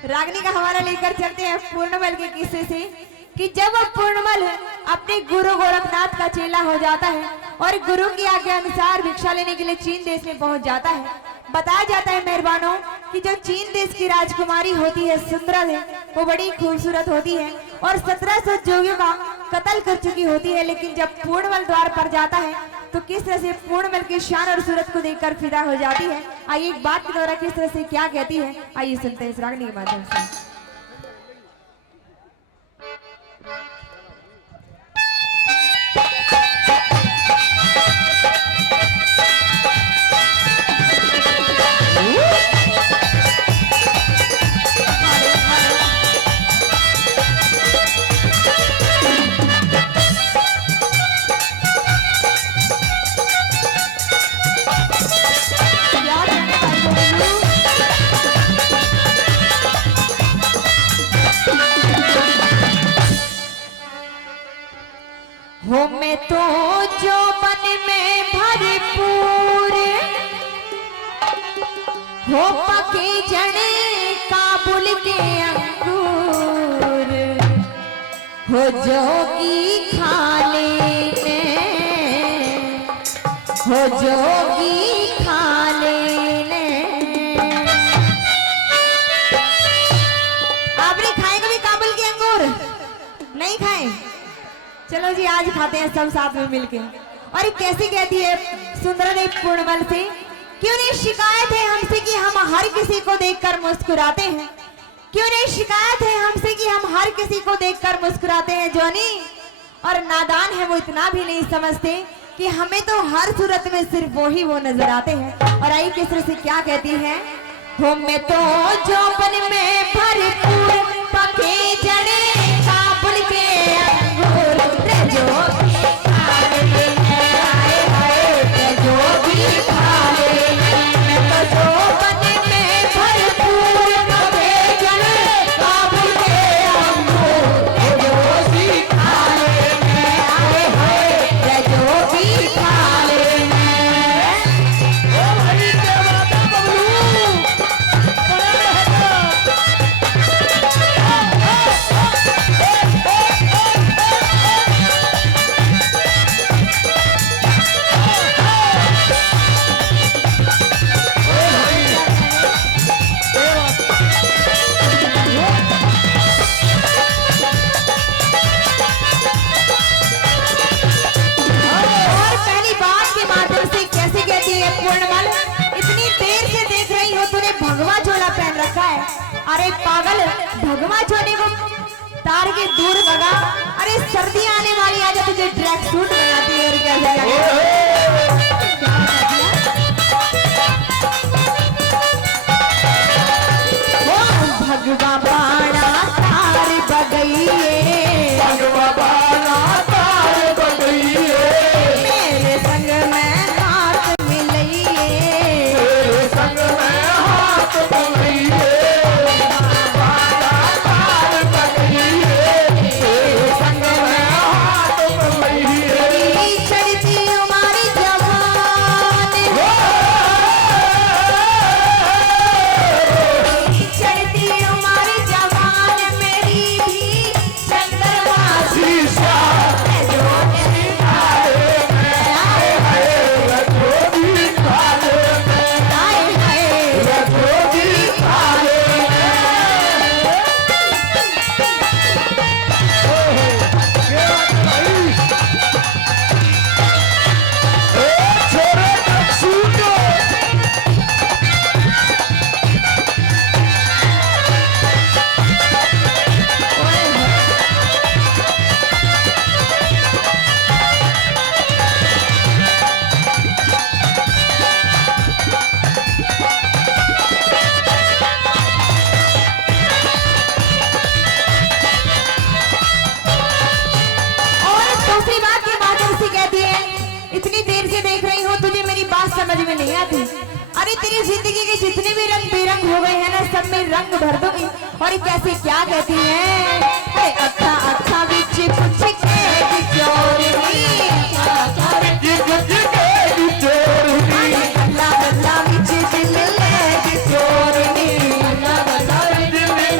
रागनी का हवाला लेकर चलते हैं पूर्णमल के किस्से से कि जब पूर्णमल अपने गुरु गोरखनाथ का चेला हो जाता है और गुरु की आज्ञा अनुसार भिक्षा लेने के लिए चीन देश में पहुंच जाता है। बताया जाता है मेहरबानों कि जो चीन देश की राजकुमारी होती है सुंदर है, वो बड़ी खूबसूरत होती है और 1700 जोगियों का कत्ल कर चुकी होती है। लेकिन जब पूर्णमल द्वार पर जाता है तो किस तरह से पूर्णमल की शान और सूरत को देखकर फिदा हो जाती है। आइए एक बात के द्वारा किस तरह से क्या कहती है, आइए सुनते हैं इस रागनी के माध्यम से। हो मैं तो जो मन में भरपूर हो पके जड़े काबुल के अंगूर हो जोगी खाले हो जोगी खाले आपने खाए कभी काबुल के अंगूर? नहीं खाए? चलो जी आज खाते हैं सब साथ में मिलके। और कैसी कहती है सुंदर पूर्णमल से, क्यों नहीं शिकायत है हमसे कि हम हर किसी को देखकर मुस्कुराते हैं, क्यों नहीं शिकायत है हमसे कि हम हर किसी को देखकर मुस्कुराते हैं जोनी। और नादान है वो इतना भी नहीं समझते कि हमें तो हर सूरत में सिर्फ वो नजर आते हैं। और आई किस तरह से क्या कहती है, हो मैं तो जोबन में भरपूर पके जड़े काबुल के अंगूर जोगी खाले आए हाय जोगी खाले मैं तो जोबन में भरपूर पके जड़े काबुल के अंगूर जोगी खाले आए हाय जोगी खाले भगवा झोला पहन रखा है। अरे पागल, भगवा झोले को तार के दूर भगा। अरे सर्दी आने वाली आज तुझे ट्रैक सूट बनाती है और भगवा बाड़ा तार बगइए भगवा बाड़ा तार बगइए मेरे संग में हाथ मिलइए मेरे संग में समझ में नहीं आती। अरे तेरी जिंदगी के जितने भी रंग बेरंग हो गए हैं ना, सब में रंग भर दूंगी। और कैसे क्या कहती है, अच्छा अच्छा बिच कुछ के चोरी अल्लाह अल्लाह बिच दिल ले चोरी अल्लाह अल्लाह दिल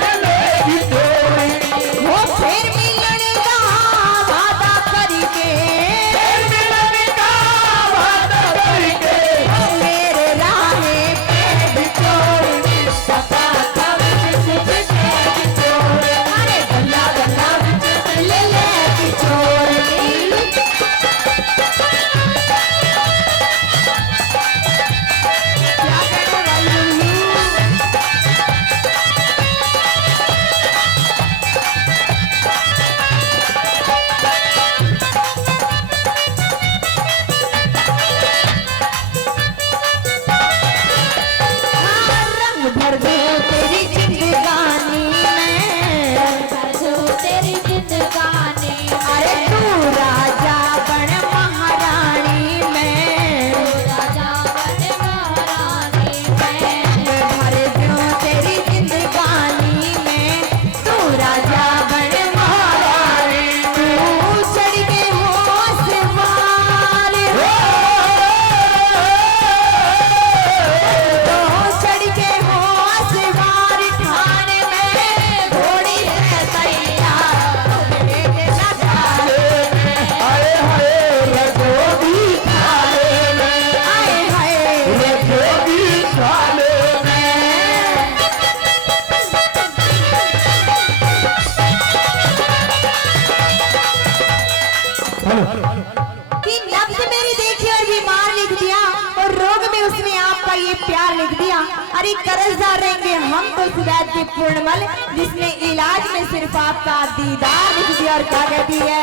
कि हम तो शिकायत के पूर्णमल, जिसने इलाज में सिर्फ आपका दीदार लिख दिया। और क्या कहती है,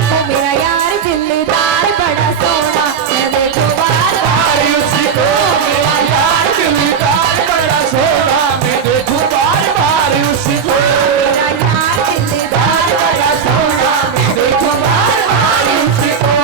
तो मेरा यार दिलदार बड़ा सोना, मैं देखो बार बार उसी को। मेरा यार दिलदार बड़ा सोना, मैं देखूं बार बार उसी को। मेरा यार दिलदार बड़ा सोना, मैं देखो बार बार उसी को।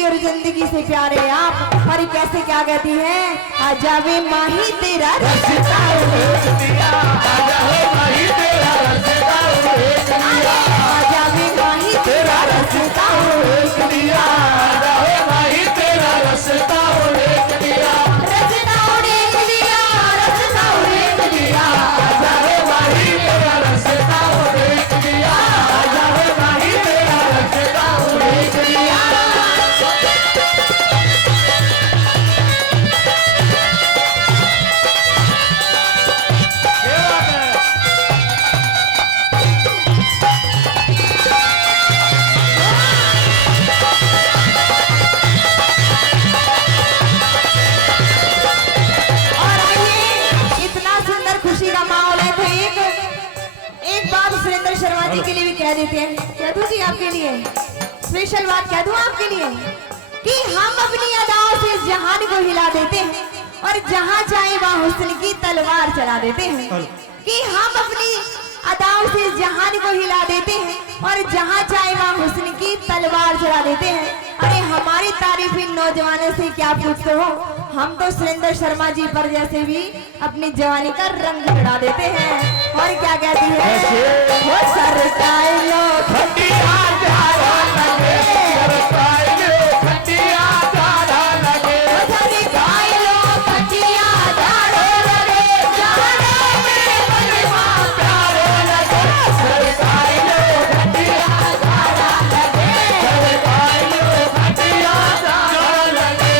और जिंदगी से प्यारे आप। और कैसे क्या कहती है, आजा वे माही तेरा रस्ता उड़ेक दिया, आजा वे माही तेरा रस्ता उड़ेक दिया, आजा वे माही तेरा रस्ता उड़ेक दिया, आजा वे माही तेरा रस्ता उड़ेक दिया, रस्ता उड़ेक दिया, रस्ता उड़ेक दिया, आजा वे माही तेरा रस्ता उड़ेक दिया, आजा वे माही तेरा रस्ता उड़ेक दिया। सुरेंद्र शर्मा जी के लिए भी कह देते हैं, कह दूं जी आपके लिए स्पेशल बात कह दूं आपके लिए कि हम अपनी अदाओं से जहान को हिला देते हैं और जहां चाहे वहां हुस्न की तलवार चला देते हैं। कि हम अपनी अदाओं से जहान को हिला देते हैं और जहां चाहे वहां हुस्न की तलवार चला देते हैं। अरे हमारी तारीफ इन नौजवानों से क्या पूछते हो, हम तो सुरेंद्र शर्मा जी पर जैसे भी अपनी जवानी का रंग चढ़ा देते हैं। और क्या कहती है, वो सरकाए लो खटिया जाड़ा लगे, सरकाए लो खटिया जाड़ा लगे, सरकाए लो खटिया जाड़ा लगे, जाड़ा में बनवा प्यारे लगे, सरकाए लो खटिया जाड़ा लगे, सरकाए लो खटिया जाड़ा लगे।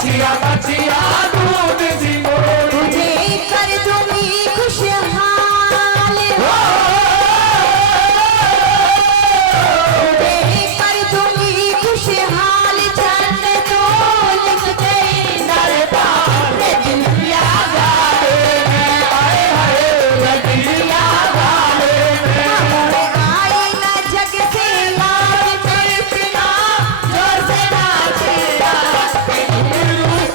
बचिया बचिया दूध दी मोरी तुझे कर दूंगी खुशहाल, तुझे कर दूंगी खुशहाल, चंद तो लिख गई दरबार में दिलिया वाले में, आए हाय दिलिया वाले में। आई ना जग से लाज में इतना जोर से नाचेगा,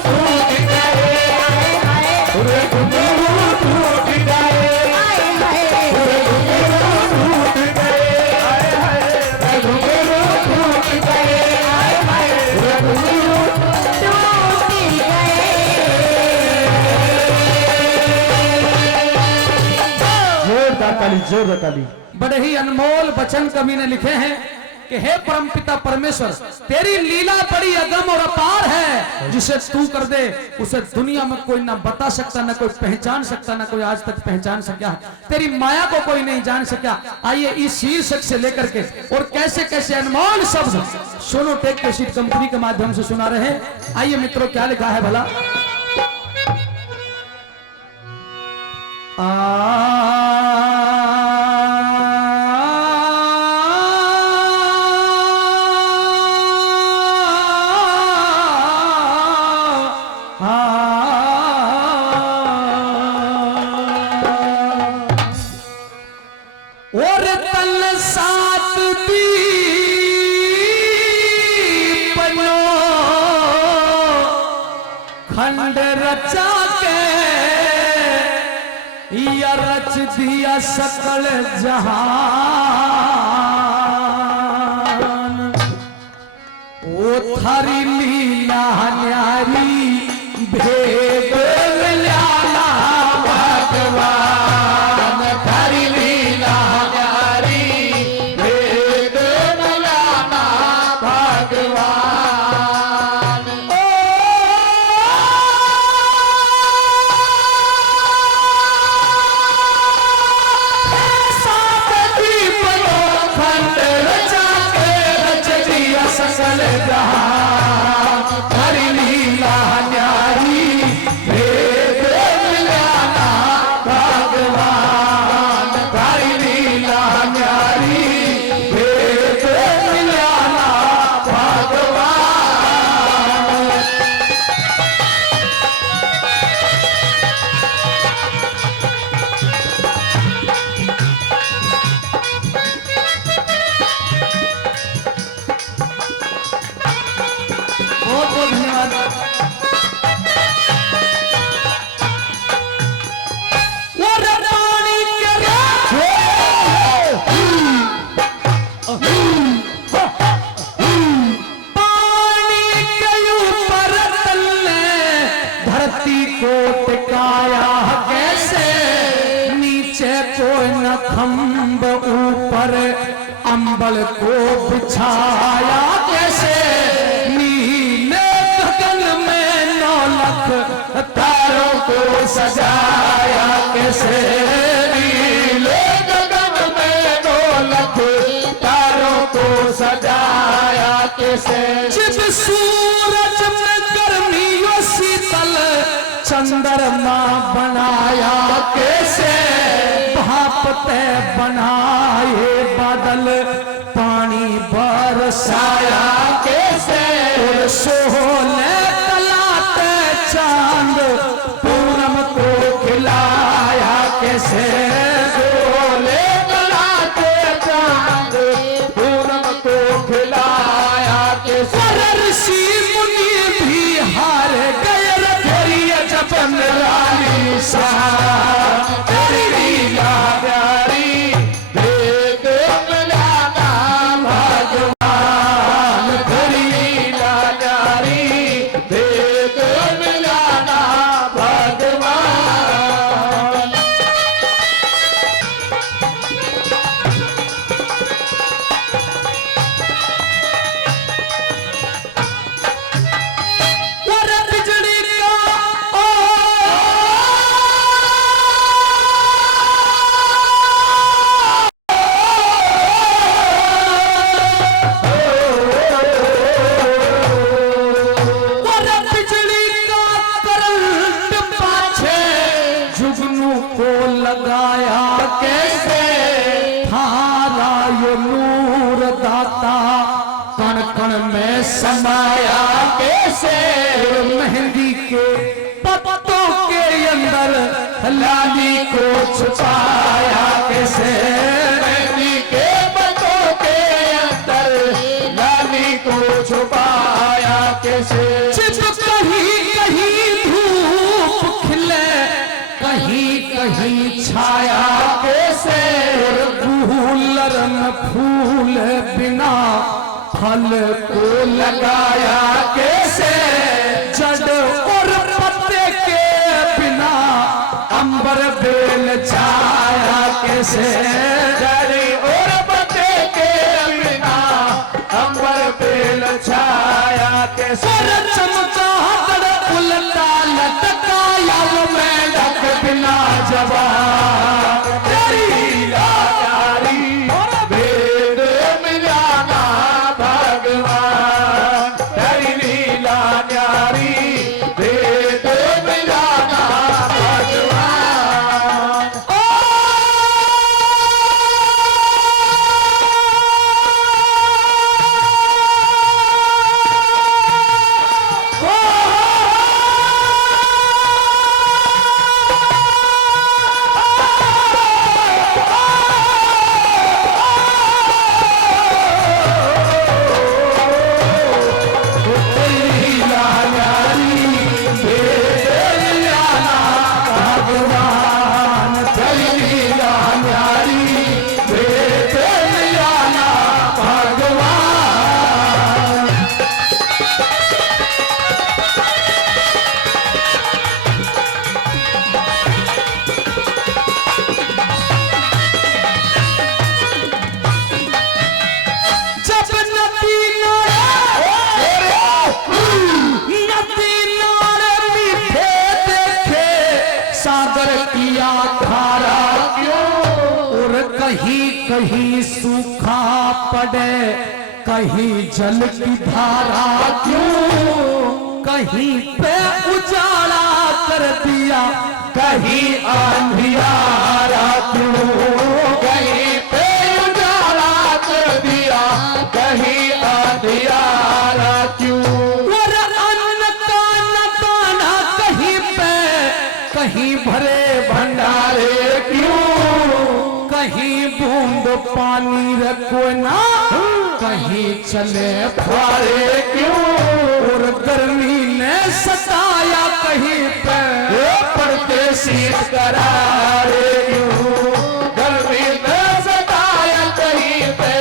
टूट गए आए हाय पूरे घुंघरू टूट गए आए हाय पूरे घुंघरू टूट गए आए हाय घुंघरू टूट गए आए हाय घुंघरू टूट गए। जोरदार ताली जोरदार ताली। बड़े ही अनमोल वचन कवि ने लिखे हैं कि हे परमपिता परमेश्वर, तेरी लीला बड़ी अगम और अपार है, जिसे तू कर दे उसे दुनिया में कोई ना बता सकता, ना कोई पहचान सकता, ना कोई आज तक पहचान सका। तेरी माया को कोई नहीं जान सका। आइए इस शीर्षक से लेकर के और कैसे कैसे अनमोल शब्द सोनोटेक कैसेट कंपनी के माध्यम से सुना रहे हैं। आइए मित्रों, क्या लिखा है भला। और तल सात दीपनो खंड रचा के या रच दिया सकल जहान। ओ थारी लीला न्यारी भेद ल्याला भगवान, थारी लीला न्यारी भेद ल्याला भगवान। ओ सात दीपनो खंड रचा के रच दिया सकल जहान। थारी लीला न्यारी भेद ल्याला भगवान, थारी लीला न्यारी भेद ल्याला भगवान। बहुत बहुत धन्यवाद। वो रानी के राखो पानी के ऊपर तलने धरती को टिकाया कैसे, नीचे कोई न खम्ब ऊपर अंबल को बिछाया कैसे, नीले गगन में 9 लाख तारों को सजाया कैसे, नीले गगन में 9 लाख तारों को सजाया कैसे। जब सूरज में गर्मियों शीतल चंद्रमा बनाया कैसे, भापते बनाए बादल पानी बरसाया कैसे, सोहले तलाते चांद पूनम को खिलाया कैसे, सोहले तलाते चांद पूनम को खिलाया कैसे। ऋषि मुनि भी हार गए तेरी जपन रानी सा, तेरी लीला प्यारी भेद ल्याला भगवान, तेरी लीला प्यारी के पत्तों के अंदर लाली को छुपाया कैसे, मेहंदी के पत्तों के अंदर लाली को छुपाया कैसे। जब कहीं कहीं धूप खिले, कहीं कहीं छाया कैसे कूलर में फूल बिना फल को लगाया कैसे, जड़ और पत्ते के बिना अंबर बेल छाया कैसे, जड़ी और पत्ते के बिना अंबर बेल छाया कैसे। और चमका उल्टा लटकाया वो मेंढक बिना जवान तेरी यारी वेद मिलाना भगवान, तेरी लीला न्यारी वेद मिलाना भगवान। किया धारा क्यों, और कहीं कहीं सूखा पड़े, कहीं जल की धारा क्यों, कहीं पे उजाला कर दिया, कहीं अंधियारा क्यों, कहीं पे उजाला कर दिया, कहीं अंधियारा क्यों। और अन्न का न दाना कहीं पे, कहीं भरे भंडारे क्यों, कहीं बूंद पानी रखो ना, कहीं चले फुहारे क्यों, और गर्मी ने सताया कहीं पे, परदेसी करारे क्यों, गर्मी में सताया कहीं पे,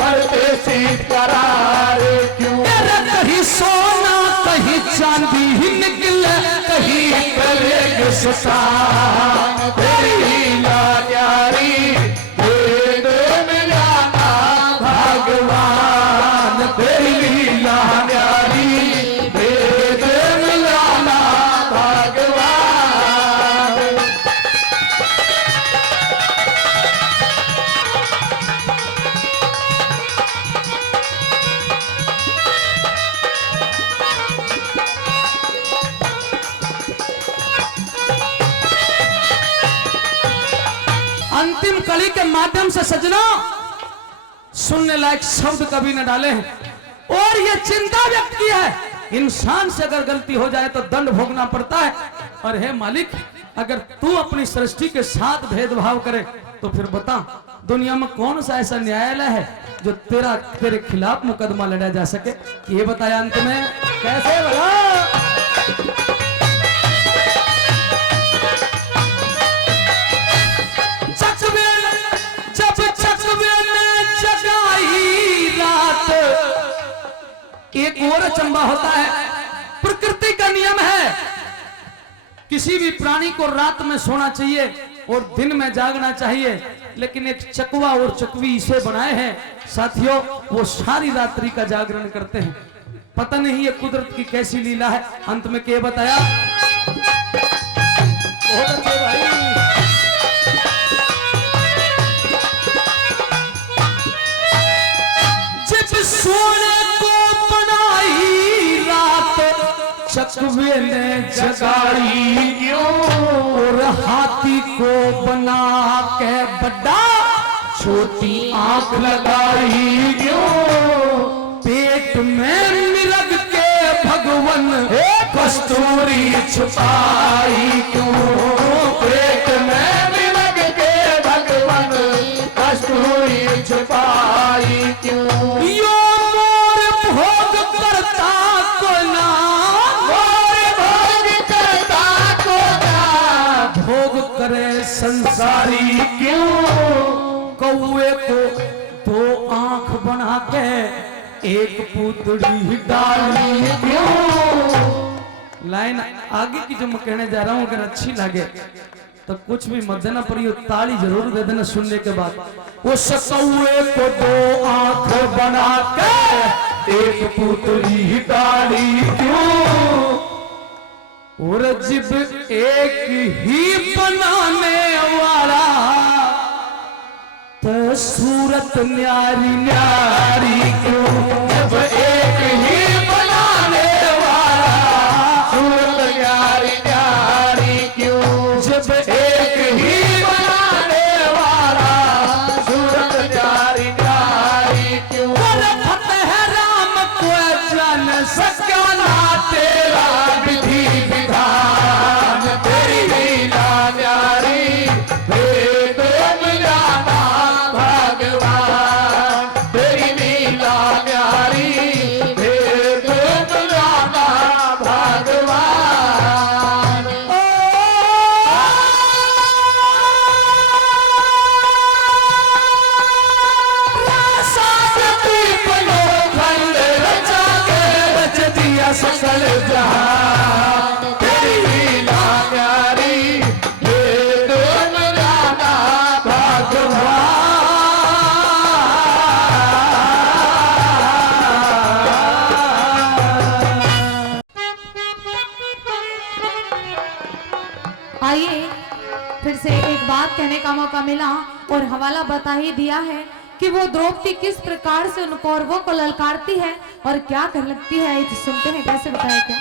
परदेसी करारे क्यों। कहीं सोना कहीं चांदी ही निकले, कहीं रेगिस्तान तेरी लीला न्यारी वेद मिलाना भगवान, तेरी लीला न्यारी वेद मिलाना भगवान। अंतिम कड़ी के माध्यम से सजना सुनने लायक शब्द कभी न डाले हैं, और ये चिंता व्यक्त की है, इंसान से अगर गलती हो जाए तो दंड भोगना पड़ता है। और हे मालिक, अगर तू अपनी सृष्टि के साथ भेदभाव करे तो फिर बता दुनिया में कौन सा ऐसा न्यायालय है जो तेरे खिलाफ मुकदमा लड़ा जा सके। ये बताया अंत में कैसे बता। एक और अचंबा होता है, प्रकृति का नियम है किसी भी प्राणी को रात में सोना चाहिए और दिन में जागना चाहिए, लेकिन एक चकवा और चकवी इसे बनाए हैं साथियों, वो सारी रात्रि का जागरण करते हैं। पता नहीं ये कुदरत की कैसी लीला है। अंत में क्या बताया, बहुत अच्छे भाई, जिस सोने चकवे ने जगाई क्यों, और हाथी को बना के बड़ा छोटी आंख लगाई क्यों, पेट में मिरग के भगवन कस्तूरी छुपाई क्यों, पेट में बिलग के भगवान कस्तूरी छुपाई क्यों। यो मोर भोग करता को ना, मोर भोग करता को ना, भोग करे संसारी क्यों। कौए को दो आंख बना के एक पुतड़ी डाली क्यों। लाइन आगे की जो मैं कहने जा रहा हूं अगर अच्छी लगे तो कुछ भी मत देना पर ये ताली जरूर दे देना सुनने के बाद। वो कौए को दो आंख बना के एक पुतड़ी डाली क्यों, और जिब एक ही बनाने वाला तो सूरत न्यारी न्यारी क्यों, जब एक ही बनाने वाला सूरत न्यारी न्यारी क्यों। जब एक ही बनाने वाला सूरत न्यारी न्यारी क्यों। फतेह राम को जान सका ना तेरा विधि विधान तेरी लीला न्यारी, वेद जाना भगवान तेरी लीला न्यारी, वेद जाना भगवान। सासती बनो खंड रचा के रच दिया सकल जहान, तेरी लीला न्यारी, वेद जाना आइए फिर से एक बात कहने का मौका मिला और हवाला बता ही दिया है कि वो द्रौपदी किस प्रकार से उन कौरवों को ललकारती है और क्या कर लगती है। ये सुनते हैं कैसे बताया क्या।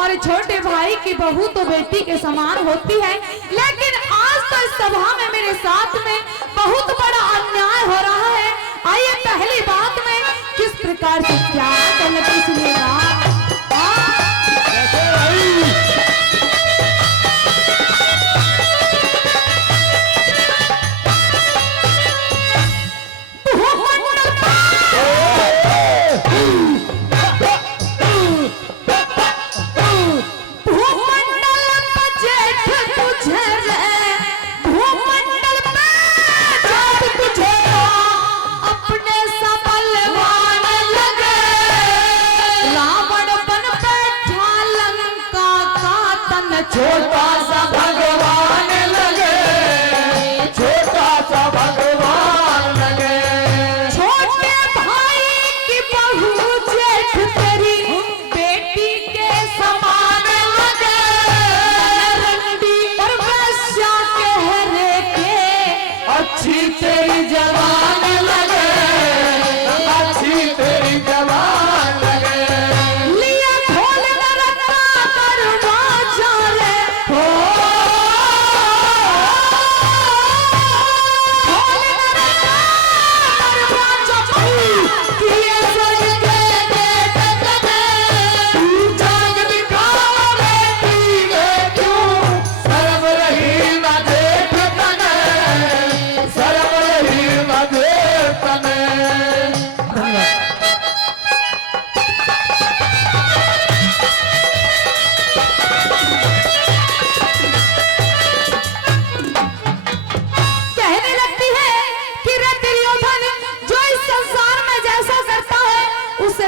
और छोटे भाई की बहू तो बेटी के समान होती है, लेकिन आज तो इस सभा में मेरे साथ में बहुत बड़ा अन्याय हो रहा है। आइए पहली बात में किस प्रकार से क्या गलती सुनिएगा।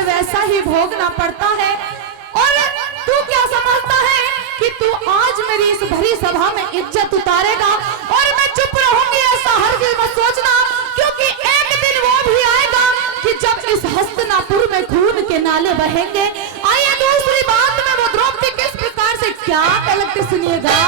वैसा ही भोगना पड़ता है। और तू क्या समझता है कि तू आज मेरी इस भरी सभा में इज्जत उतारेगा और मैं चुप रहूंगी? ऐसा हरगिज़ मत सोचना, क्योंकि एक दिन वो भी आएगा कि जब इस हस्तिनापुर में खून के नाले बहेंगे। आइए दूसरी बात में वो द्रौपदी किस प्रकार से क्या कहती सुनिएगा।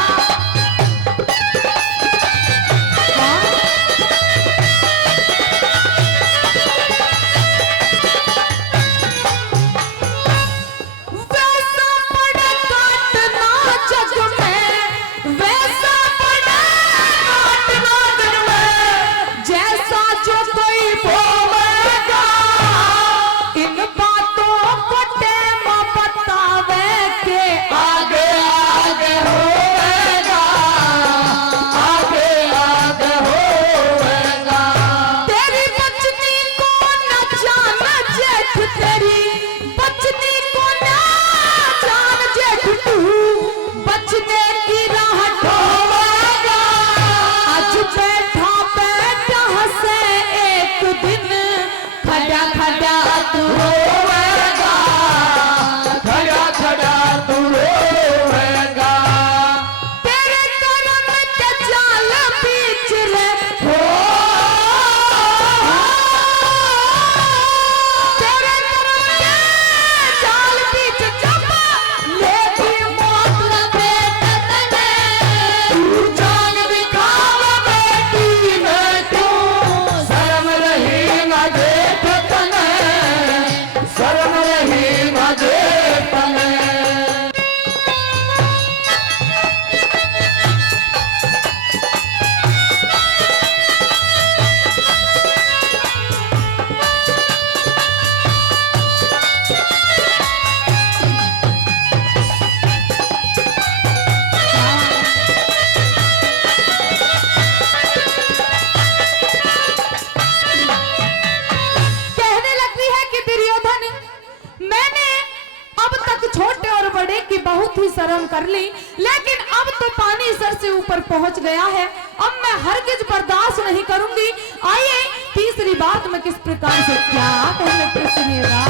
बहुत ही शर्म कर ली, लेकिन अब तो पानी सर से ऊपर पहुंच गया है। अब मैं हरगिज बर्दाश्त नहीं करूंगी। आइए तीसरी बात में किस प्रकार से क्या कहने के सुनिएगा।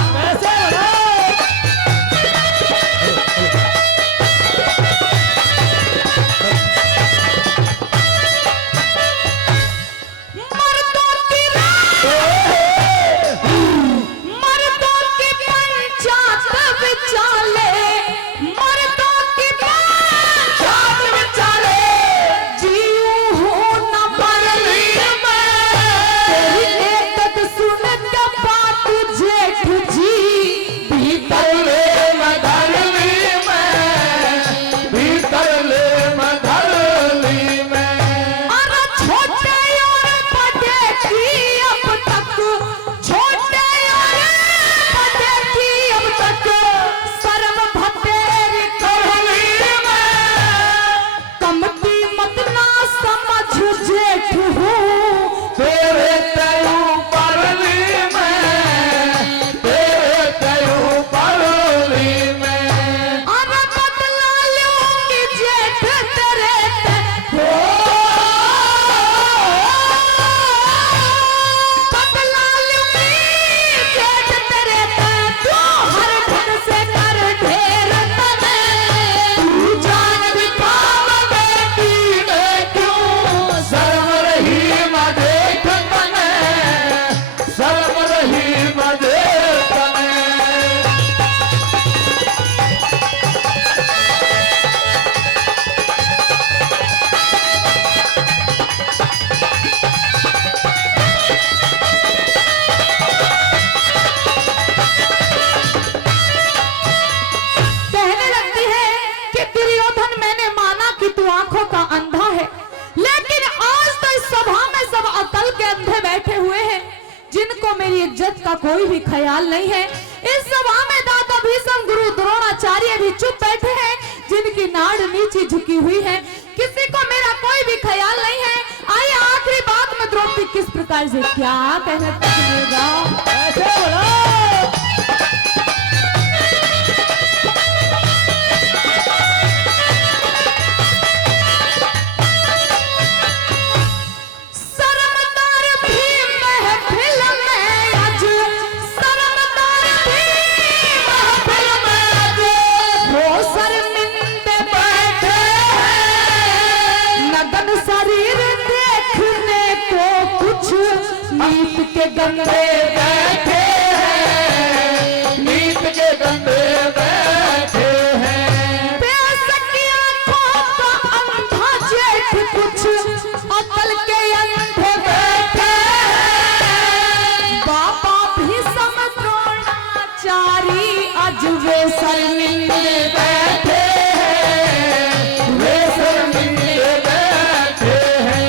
मेरी इज्जत का कोई भी ख्याल नहीं है। इस सभा में दाता भीष्म, गुरु द्रोणाचार्य भी चुप बैठे हैं, जिनकी नाड़ नीचे झुकी हुई है। किसी को मेरा कोई भी ख्याल नहीं है। आइए आखिरी बात में द्रौपदी किस प्रकार से क्या कहना चाहेगा। शर्मदार भी महफिल में आज, शर्मदार भी नीत के गंदे बैठे हैं, नीत के गंदे बैठे हैं। बेशक की आंखों का अंधा जेठ कुछ अकल के अंधे बैठे हैं। बाबा भी द्रोणाचारी अजबे शर्मिंदे बैठे हैं, वे शर्मिंदे बैठे हैं।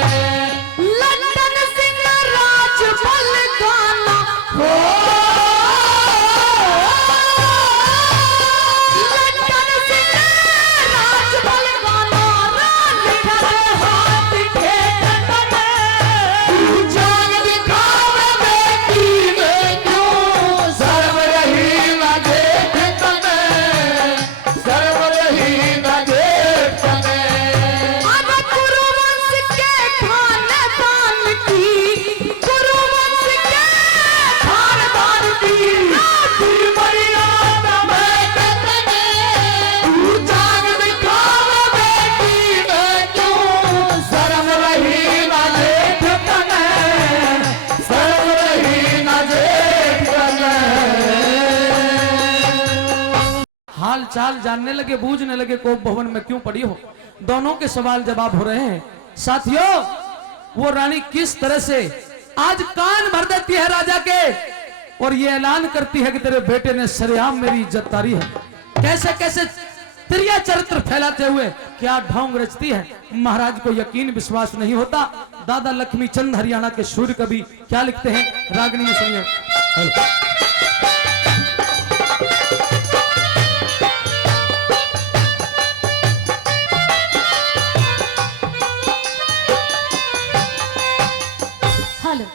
लंदन सिंह राजबल गाना हो, लंदन सिंह राजबल गाना रान करे हाथ के तने। जान दिखावे बेटी में क्यों शर्म रही ना देख तने, शर्म रही ना देख तने। अब गुरुवंश के खानदान की, गुरुवंश के खानदान की तेरी मर्यादा मैं कहने, तू जान दिखावे बेटी में क्यों शर्म रही ना देख तने, शर्म रही ना देख तने। हाल चाल जानने लगे, बूझने लगे कोप भवन में क्यों पड़ी हो। दोनों के सवाल जवाब हो रहे हैं। साथियों, वो रानी किस तरह से आज कान भर देती है राजा के और ये ऐलान करती है कि तेरे बेटे ने सरेआम मेरी इज्जत तारी है। कैसे कैसे त्रिया चरित्र फैलाते हुए क्या ढोंग रचती है, महाराज को यकीन विश्वास नहीं होता। दादा लक्ष्मी चंद हरियाणा के सूर्य कवि क्या लिखते हैं, रागनी में सुनिए। हेलो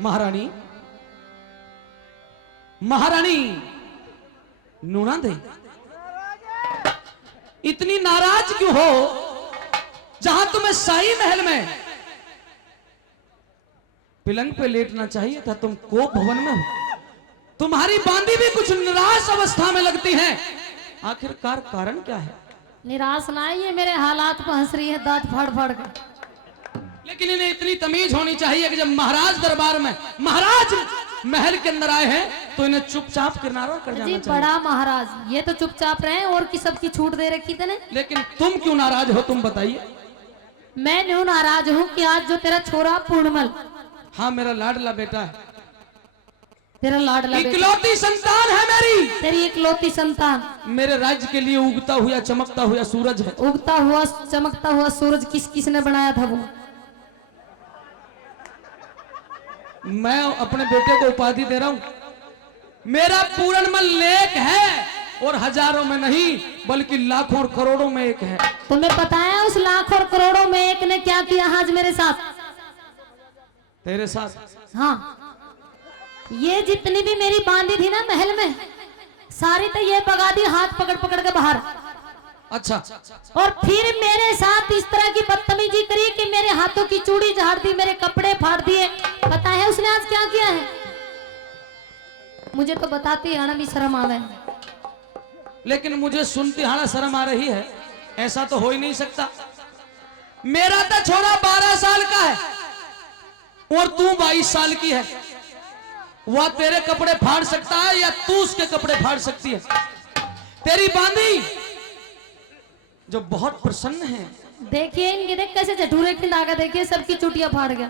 महारानी, महारानी नूना दे, इतनी नाराज क्यों हो? जहां तुम्हें शाही महल में पलंग पे लेटना चाहिए था, तुम कोप भवन में हो। तुम्हारी बांदी भी कुछ निराश अवस्था में लगती है। आखिरकार कारण क्या है? निराश ना है, ये मेरे हालात पर हंस रही है दांत फाड़ फाड़ कर। लेकिन इन्हें इतनी तमीज होनी चाहिए कि जब महाराज दरबार में, महाराज महल के अंदर आए हैं तो इन्हें चुपचाप किनारा कर जी जाना चाहिए। बड़ा महाराज, ये तो चुपचाप रहे और की सबकी छूट दे रखी थी। लेकिन तुम क्यों नाराज हो, तुम बताइए। मैं न्यू नाराज हूँ कि आज जो तेरा छोरा पूर्णमल, हाँ मेरा लाडला बेटा है, तेरा लाडला बेटा, इकलौती संतान है मेरी, तेरी इकलौती संतान, मेरे राज्य के लिए उगता हुआ चमकता हुआ सूरज है। उगता हुआ चमकता हुआ सूरज किसने बनाया था? वो मैं अपने बेटे को उपाधि दे रहा हूं। मेरा पूर्णमल लेख है और हजारों में नहीं बल्कि लाखों और करोड़ों में एक है। तुम्हें पता है उस लाख और करोड़ों में एक ने क्या किया आज मेरे साथ? तेरे साथ? हाँ, ये जितनी भी मेरी बांदी थी ना महल में, सारी तो ये भगा दी हाथ पकड़ पकड़ के बाहर। अच्छा, और फिर मेरे साथ इस तरह की बदतमीजी करी कि मेरे हाथों की चूड़ी झाड़ दी, मेरे कपड़े फाड़ दिए। पता है उसने आज क्या किया है? मुझे तो बताती है ना भी शर्म आवे। लेकिन मुझे सुनती हाना शर्म आ रही है। ऐसा तो हो ही नहीं सकता। मेरा तो छोरा 12 साल का है और तू 22 साल की है। वह तेरे कपड़े फाड़ सकता है या तू उसके कपड़े फाड़ सकती है? तेरी बांदी जो बहुत प्रसन्न है, देखिए इनके, देख कैसे झटूरे खिंदा, देखिए सबकी चुटियां फाड़ गया।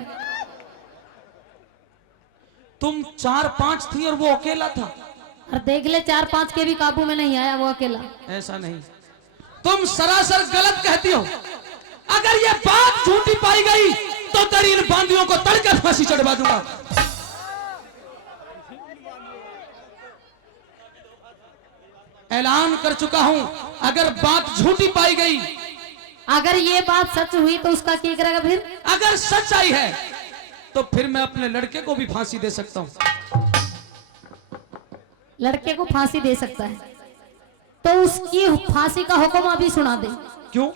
तुम 4-5 थी और वो अकेला था। और देख ले 4-5 के भी काबू में नहीं आया वो अकेला। ऐसा नहीं, तुम सरासर गलत कहती हो। अगर ये बात झूठी पाई गई तो तेरी इन बांदियों को तड़के फांसी चढ़वा दूंगा। ऐलान कर चुका हूं, अगर बात झूठी पाई गई, अगर ये बात सच हुई तो उसका क्या करेगा फिर? अगर सच्चाई है तो फिर मैं अपने लड़के को भी फांसी दे सकता हूं। लड़के को फांसी दे सकता है तो उसकी फांसी का हुक्म अभी सुना दे। क्यों?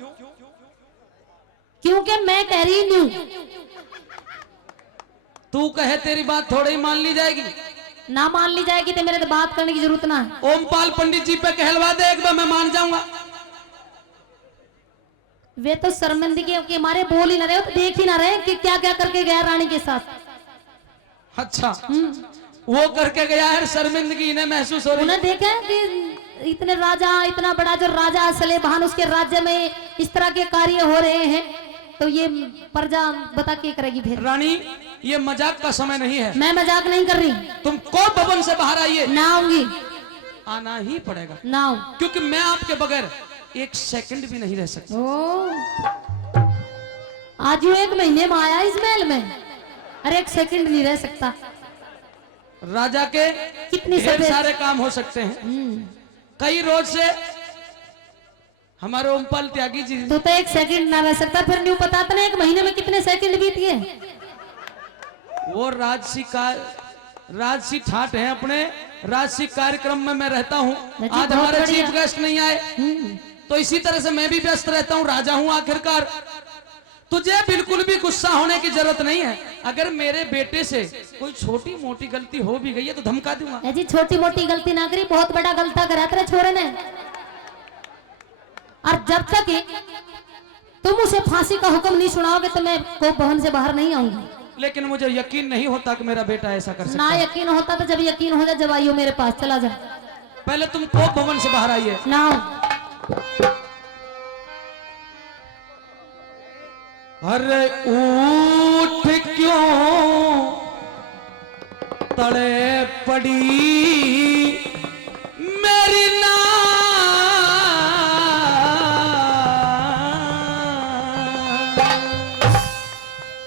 क्योंकि मैं कह रही हूं। तू कहे तेरी बात थोड़ी ही मान ली जाएगी। ना मान ली जाएगी तो मेरे तो बात करने की जरूरत ना है। ओमपाल पंडित जी पे कहलवा दे, एक बार मैं मान जाऊंगा। वे तो शर्मिंदगी के मारे बोल ही ना रहे हो, तो देख ही ना रहे कि क्या क्या करके गया रानी के साथ। अच्छा, वो करके गया है, शर्मिंदगी इन्हें महसूस हो रही है। उन्हें देखा है कि इतने राजा, इतना बड़ा जो राजा सलेमान, उसके राज्य में इस तरह के कार्य हो रहे हैं, तो ये प्रजा बता के करेगी फिर। रानी, ये मजाक का समय नहीं है। मैं मजाक नहीं कर रही। तुम को भवन से बाहर आइए। ना आऊंगी। आना ही पड़ेगा, ना आऊं। क्योंकि मैं आपके बगैर एक सेकंड भी नहीं रह सकता। ओ, आज वो 1 महीने में आया इस महल में, अरे 1 सेकंड नहीं रह सकता। राजा के कितनी ढेर सफेद- सारे काम हो सकते हैं। कई रोज से हमारे ओमपाल त्यागी जी, तो 1 सेकंड ना रह सकता, फिर न्यू पता था ना 1 महीने में कितने सेकंड बीत गए। वो राजसी ठाट है, अपने राजसी कार्यक्रम में मैं रहता हूँ। जी, आज बहुत हमारे बढ़िया। चीफ गेस्ट नहीं आए, तो इसी तरह से मैं भी व्यस्त रहता हूँ, राजा हूँ आखिरकार। तुझे बिल्कुल भी गुस्सा होने की जरूरत नहीं है। अगर मेरे बेटे से कोई छोटी मोटी गलती हो भी गई है तो धमका दूंगा। जी, छोटी मोटी गलती ना करी, बहुत बड़ा गलता करा तेरे छोरे ने। और जब तक तुम उसे फांसी का हुक्म नहीं सुनाओगे तो मैं कोप भवन से बाहर नहीं आऊंगी। लेकिन मुझे यकीन नहीं होता कि मेरा बेटा ऐसा कर सकता ना है। यकीन होता तो जब यकीन हो जाए, जब आइयो मेरे पास, चला जा। पहले तुम कोप भवन से बाहर आइए। ना आऊं। अरे ऊठ क्यों तड़े पड़ी मेरी ना,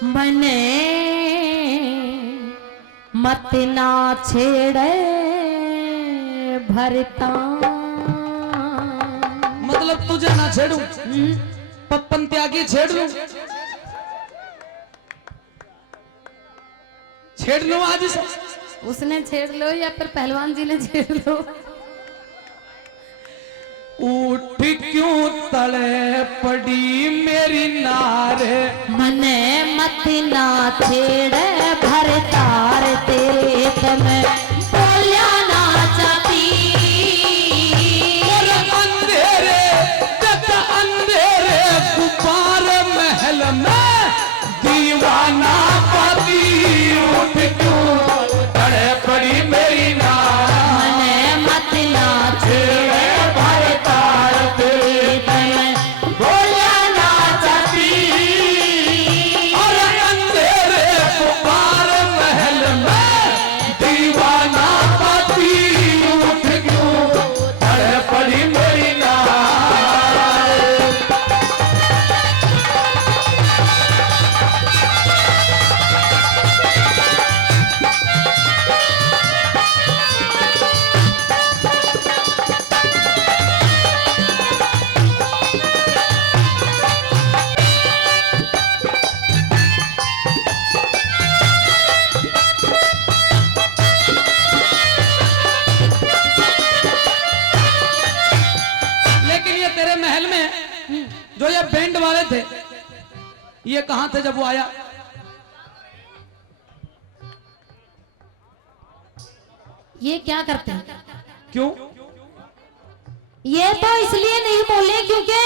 मने मत ना छेड़े भरता। मतलब तुझे ना छेड़ूं, पप्पन त्यागी छेड़ लूं, छेड़ लूं आज से। उसने छेड़ लो या फिर पहलवान जी ने छेड़ लो। उठ क्यों तड़े पड़ी मेरी नारे, मने मत ना छेड़े भरतार तेरे तमे बोलिया ना चाहती। और अंधेरे तक अंधेरे गुब्बार महल में दीवाना पाती। उठ क्यों तड़े पड़ी मेरी नारे, मने मत ना छेड़े भरतार तेरे तमे बोलिया ना चाहती। और अंधेरे गुब्बार महल में दीवाना पाती। उठ क्यों तड़े पड़ी मेरी नारे। लेकिन ये तेरे महल में जो ये बैंड वाले थे, ये कहां थे जब वो आया? ये क्या करते हैं? क्यों? ये तो इसलिए नहीं बोले क्योंकि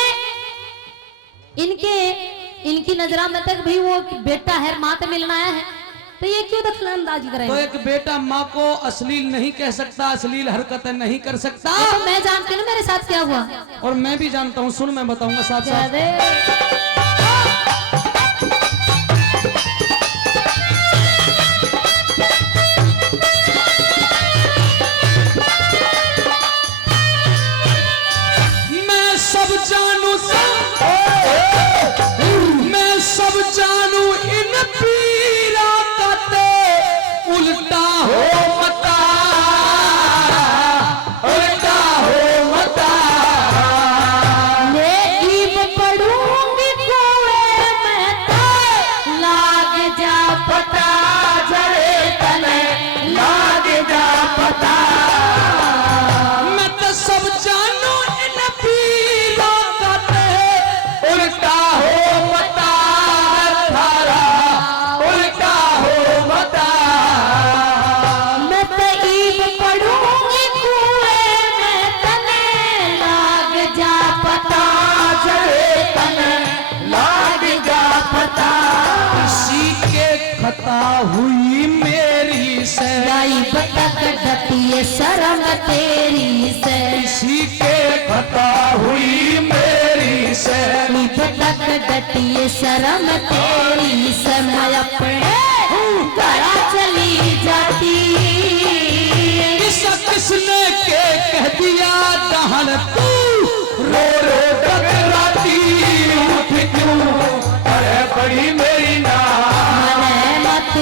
इनकी नजरा में तक भी वो बेटा है, माँ से मिलना आया है, तो ये क्यों दखलंदाजी तो करेंगे? एक बेटा माँ को अश्लील नहीं कह सकता, अश्लील हरकतें नहीं कर सकता। ये तो मैं जानती हूँ मेरे साथ क्या हुआ। और मैं भी जानता हूँ, सुन मैं बताऊंगा साथ साथ। अरे मैं सब जानू मैं सब जानू इन पीरा कते उल्टा हो मता, उल्टा हो मता। मैं ईब पढ़ूंगी कुएं में तो लाग जा पता, जरे तने लाग जा पता। मैं तो सब जानू इन पीरा कते उल्टा हो मता, थारा उल्टा हो मता। मैं तो ईब पढ़ूंगी कुएं में तने लाग जा पता, जरे तने लाग जा पता। किसी के खता ये शर्म तेरी से, किसी के खता हुई मेरी से, तक डटी ये शर्म तेरी से, मैं अपने घरा चली जाती। किसने के कह दिया दहन तू रो रो टकराती, उठ क्यों अरे बड़ी मेरी ना मत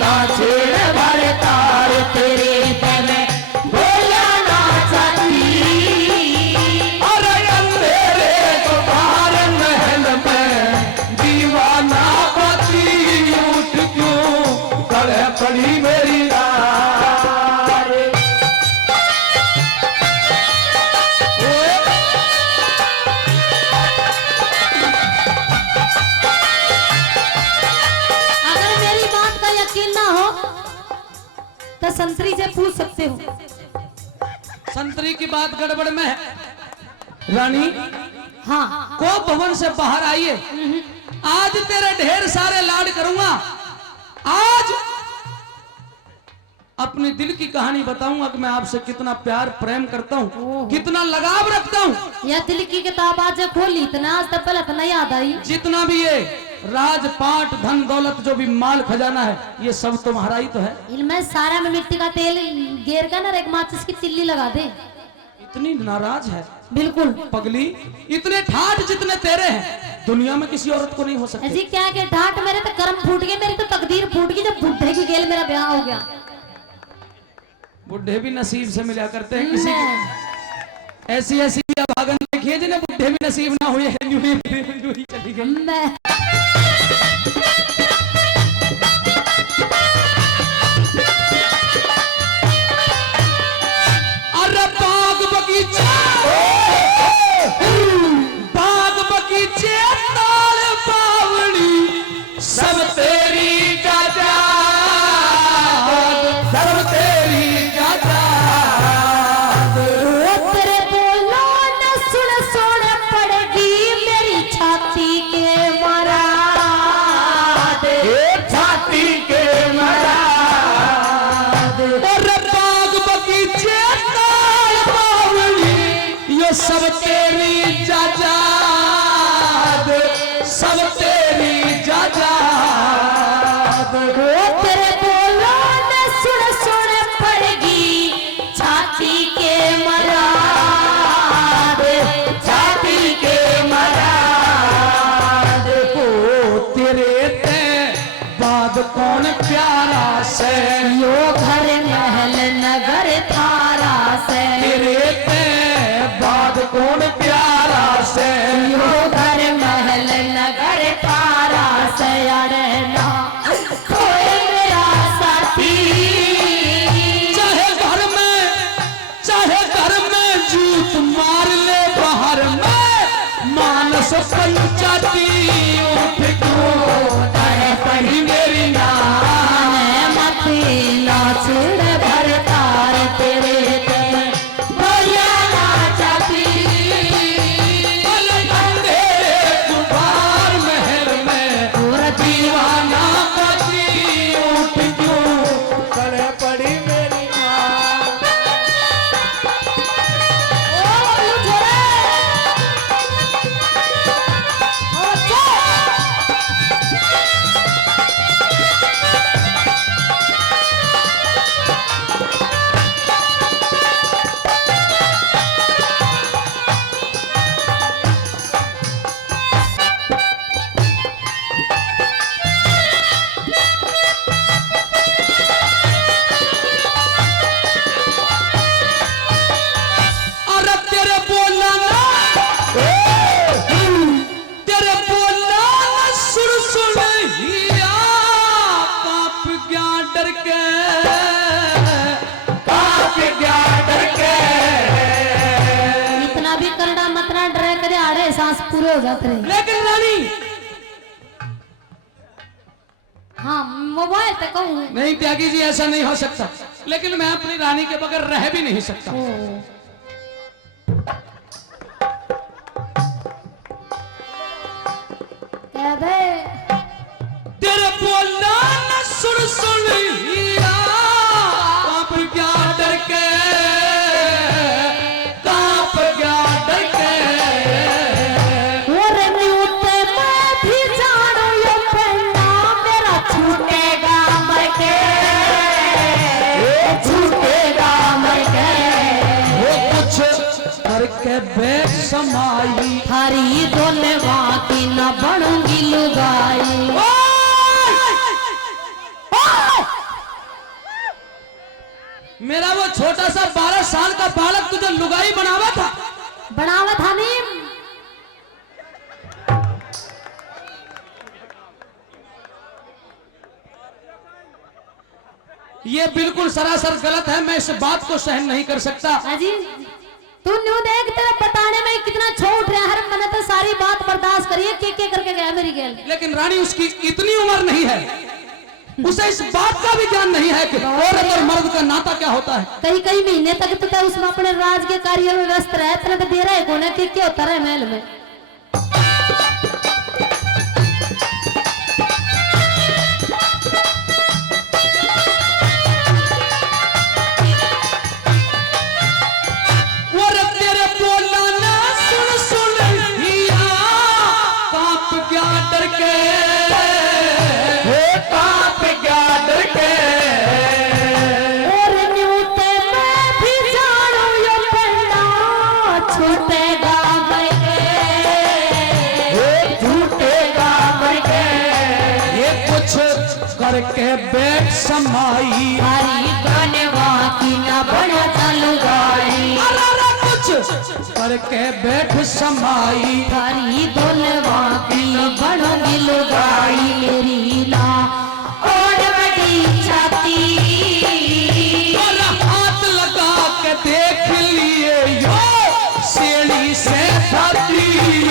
ना छेड़ भर तार तेरे तने बोला ना चाहती। अरे अंधेरे तो बाहर महल में दीवाना पाती, उठ क्यों करे बड़ी मेरी ना। तो संतरी से पूछ सकते हो। संतरी की बात गड़बड़ में है रानी। हाँ को भवन से बाहर आइए, आज तेरे ढेर सारे लाड करूंगा। आज अपने दिल की कहानी बताऊंगा कि मैं आपसे कितना प्यार प्रेम करता हूँ, कितना लगाव रखता हूँ। यह दिल की किताब आज खोली, इतना आज तक पहले इतना याद आई। जितना भी ये राजपाट धन दौलत जो भी माल खजाना है, ये सब तुम्हारा ही तो है। इनमें सारा में मिट्टी का तेल गेर का ना एक माचिस की तिल्ली लगा दे। इतनी नाराज है बिल्कुल पगली, इतने ठाठ जितने तेरे हैं दुनिया में किसी औरत को नहीं हो सकते। जी क्या के ठाठ, मेरे तो कर्म फूट गए, मेरी तो तकदीर फूट गई जब बुढ़े की गेल मेरा ब्याह हो गया। बुढ़े भी नसीब से मिला करते हैं, किसी की ऐसी ऐसी अभागन देखिए जिन्हें बुढ़े भी नसीब ना हुए, यूं ही चली गई। अरे बाग बगीचा बाग बगीचे ताल बावड़ी सब तेरी जाजा, सब तेरी जाजा। तेरे बोलो न सुन सुन पड़ेगी मेरी छाती के मरा दे, छाती के मरा दे। अरे बाग बगीचे ताल बावड़ी ये सब तेरी जाजा, सब तेरी जाजा। तेरे बोलो न सुन सुन पड़ेगी छाती के मरा दे, छाती के मरा दे। ओ तेरे ते बाद कौन प्यारा से, यो घर महल नगर थारा से, तेरे ते बाद कौन प्यारा से, यो घर महल नगर थारा से। अरे ना कोई मेरा साथी, चाहे घर में जूत मार ले, बाहर में मानस पंचाती, उठ क्यों तारे पड़ी मेरी नाम मत नाच भर तार तेरे तन बोलिया ना चाहती। अंधेरे कुबार महल में पूरा दीवाना पाती, उठ क्यों करे पड़ी मेरी माँ। अरे तेरे बोलना सुन सुन हिया कांप गया डर के, कांप गया डर के। इतना भी करना मत ना डरे करे, आड़े सांस पूरे हो जाते रहे। लेकिन रानी हाँ मोबाइल तक कहूँ। नहीं त्यागी जी, ऐसा नहीं हो सकता, लेकिन मैं अपनी रानी के बगैर रह भी नहीं सकता। कह दे तेरे बोलना सुन सुन हिया कांप गया डर के, के बैठ समाई। थारी दोनवा की न बनूंगी लुगाई। मेरा वो छोटा सा 12 साल का बालक तुझे लुगाई बनावा था? बनावा था नहीं। ये बिल्कुल सरासर गलत है, मैं इस बात को सहन नहीं कर सकता। अजी तू न्यू देख, तेरा बताने में कितना छोट रहा है। मैंने तो सारी बात बर्दाश्त करी है, के करके गया मेरी गेल। लेकिन रानी उसकी इतनी उम्र नहीं है, उसे इस बात का भी ज्ञान नहीं है कि औरत और मर्द का नाता क्या होता है। कई कई महीने तक तो उसमें अपने राज के कार्य में व्यस्त रहे, इतना तो दे रहा है कोने के क्या होता रहे महल में। करके बैठ समाई। हरी बनवा की न बना लुगाई। कुछ करके बैठ समाई। हरी बनवा की बनूंगी लुगाई। मेरी ना और बड़ी छाती और हाथ लगा के देख लिए यो सीढ़ी से छाती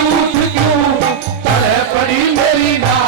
उठ क्यों तले पड़ी मेरी नार।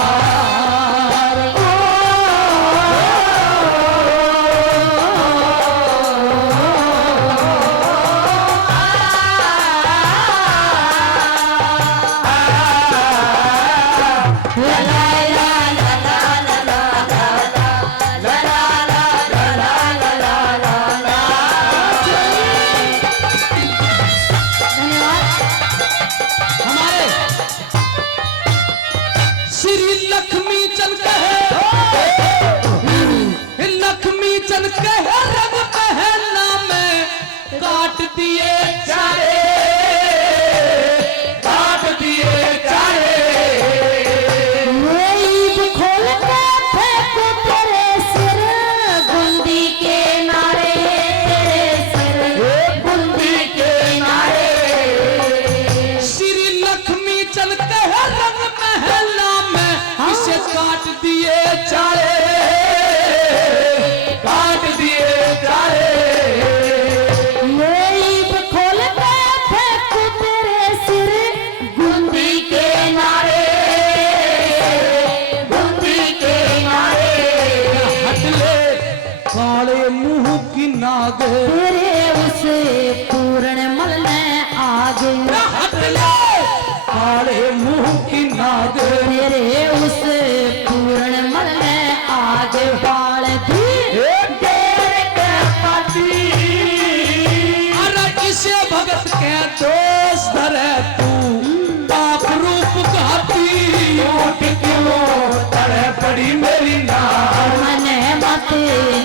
तेरे उसे पूर्ण मलने आगे। काले मुंह की नाग तेरे उसे पूर्ण मलने आगे। बाल इसे भगत के दोस्त धरे तू पाप रूप घाती उठ क्यों तड़े पड़ी मेरी नार। मने मत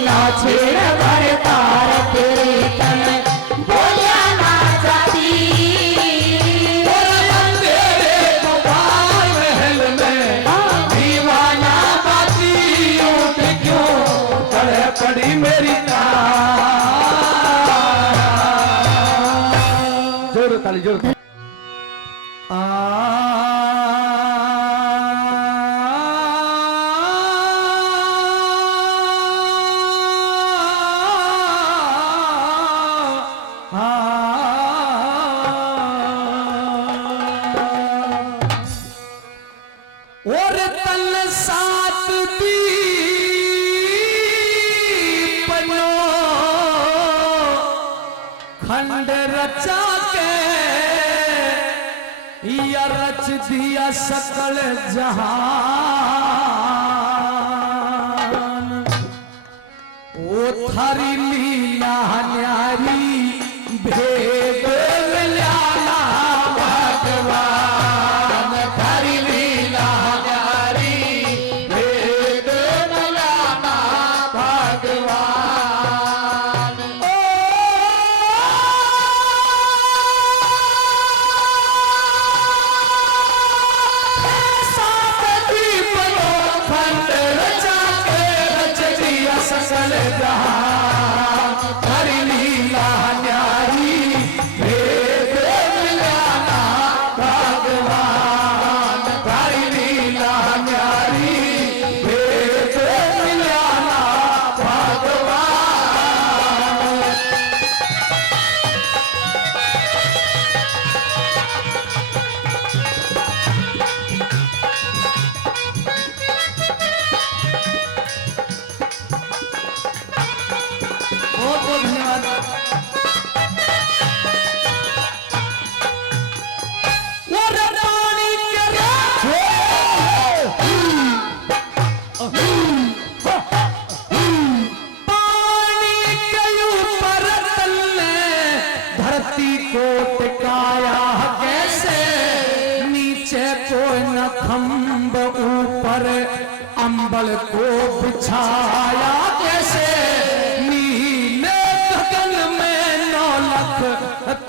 ना छेड़ भर तार तेरे तन बोलिया ना जाती। तेरे गोपाल महल में दीवाना बाती उठ क्यों तड़े पड़ी मेरी नार। जोर ताली जोर। और तल सात दी पनो खंड रचा के या रच दिया सकल जहान। ओ थारी लीला न्यारी भेद ल्याला भगवान। थारी लीला न्यारी भेद ल्याला भगवान। ओ सकल जहां तारी लीला न्यारी भेद मिलाना भगवान तारी लीला न्यारी भेद मिलाना भगवान। बहुत बहुत धन्यवाद। वो रानी के पानी के ऊपर तलने धरती को टिकाया कैसे नीचे कोई न खंब ऊपर अंबल को बिछाया कैसे नीले गगन में 9 लाख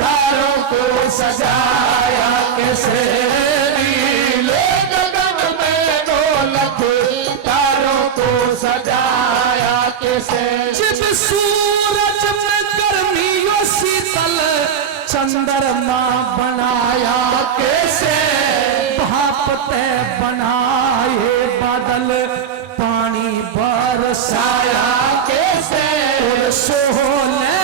तारों को सजाया कैसे नीले गगन में 9 लाख तारों को सजाया कैसे जब सूरज में गर्मियों शीतल चंद्रमा बनाया कैसे भापते बनाए बादल पानी बरसाया कैसे सोहले